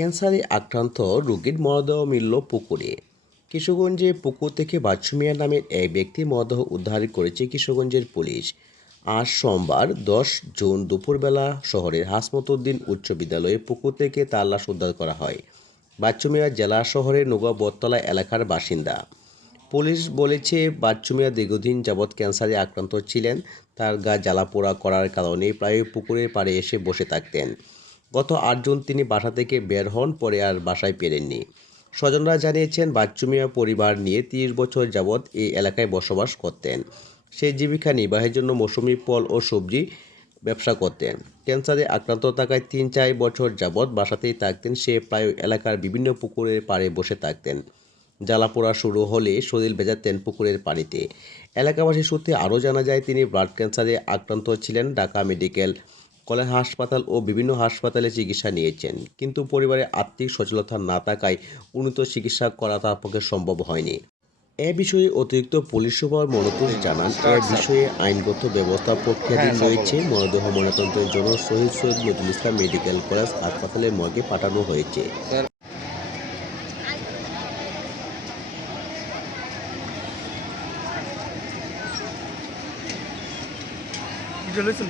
ক্যান্সারে আক্রান্ত রোগীর মরদেহ মিলল পুকুরে। কিশোরগঞ্জে পুকুর থেকে বাচ্চু মিয়া নামের এক ব্যক্তির মরদেহ উদ্ধার করেছে কিশোরগঞ্জের পুলিশ। আজ সোমবার, দশ জুন দুপুরবেলা শহরের হাসমতুদ্দিন উচ্চ বিদ্যালয়ে পুকুর থেকে তার লাশ উদ্ধার করা হয়। বাচ্চু মিয়া জেলা শহরের নৌকা বটতলা এলাকার বাসিন্দা। পুলিশ বলেছে বাচ্চু মিয়া দীর্ঘদিন যাবৎ ক্যান্সারে আক্রান্ত ছিলেন। তার গা জ্বালাপোড়া করার কারণে প্রায় পুকুরের পাড়ে এসে বসে থাকতেন। গত আট জুন তিনি বাসা থেকে বের হন, পরে আর বাসায় পেরেননি স্বজনরা জানিয়েছেন বাচ্চু মিয়া পরিবার নিয়ে তিরিশ বছর যাবৎ এই এলাকায় বসবাস করতেন। সেই জীবিকা নির্বাহের জন্য মৌসুমি ফল ও সবজি ব্যবসা করতেন। ক্যান্সারে আক্রান্ত থাকায় তিন চার বছর যাবৎ বাসাতেই থাকতেন। সে প্রায় এলাকার বিভিন্ন পুকুরের পাড়ে বসে থাকতেন। জ্বালাপোড়া শুরু হলে শরীর ভেজাতেন পুকুরের পানিতে। এলাকাবাসী সূত্রে আরও জানা যায়, তিনি ব্লাড ক্যান্সারে আক্রান্ত ছিলেন। ঢাকা মেডিকেল কলেজ হাসপাতাল ও বিভিন্ন হাসপাতালে চিকিৎসা নিয়েছেন। কিন্তু পরিবারে আর্থিক সচলতা না থাকায় উন্নত চিকিৎসা করা তার পক্ষে সম্ভব হয়নি। এ বিষয়ে অতিরিক্ত পুলিশ সুপার মনতুর জানান, এ বিষয়ে আইনগত ব্যবস্থা প্রক্রিয়াধীন রয়েছে। মরদেহ ময়নাতন্ত্রের জন্য শহীদ সৈয়দ নজরুল ইসলাম মেডিকেল কলেজ হাসপাতালের মর্গে পাঠানো হয়েছে।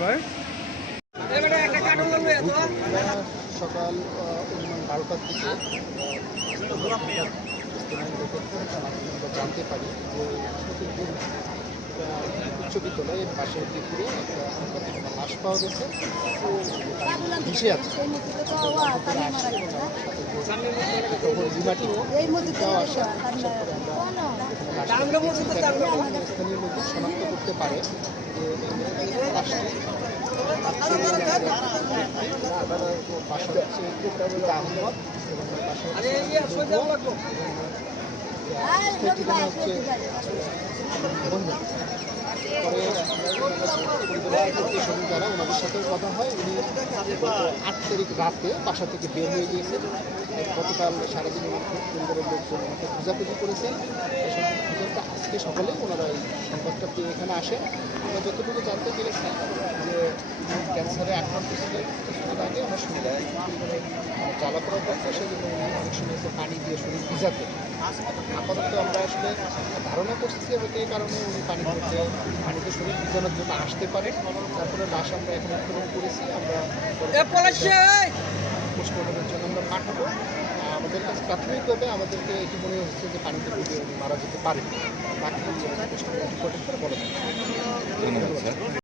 ভাই? সকাল বারোটার দিকে জানতে পারি যে উচ্চ বিদ্যালয়ের পাশের পুকুরে একটা লাশ পাওয়া গেছে। ভেসে আছে। শনাক্ত করতে পারে। যে যারা ওনাদের সাথেও কথা হয় উনি আট তারিখ রাতে বাসা থেকে বের হয়ে গিয়েছেন গতকাল সারাদিন ওনার পরিবারের লোকজন ওনাকে করেছেন এই সব খোঁজাটা আজকে সকালে ওনারা এই সংবাদটা পেয়ে এখানে আসেন। আমরা যতটুকু জানতে পেরেছি যে ক্যান্সারে আক্রান্ত ছিলেন পরিমাণে জ্বালা পড়া করছে সেজন্য উনি অনেক সময় এসে পানি দিয়ে শরীর ভিজাতে। আপাতত আমরা আসলে ধারণা করছি যে হয়তো এই কারণে উনি পানি করতে পানিতে শরীর ভিজানোর জন্য আসতে পারে তারপরে লাশ আমরা এখন উত্তোলন করেছি আমরা পোস্টমর্টমের জন্য আমরা পাঠাবো। আমাদের কাছে প্রাথমিকভাবে আমাদেরকে এটি মনে হচ্ছে যে পানিতে ডুবে উনি মারা যেতে পারে বাকি হচ্ছে পোস্টমর্টম রিপোর্টের পরে বলা যাবে। ধন্যবাদ স্যার।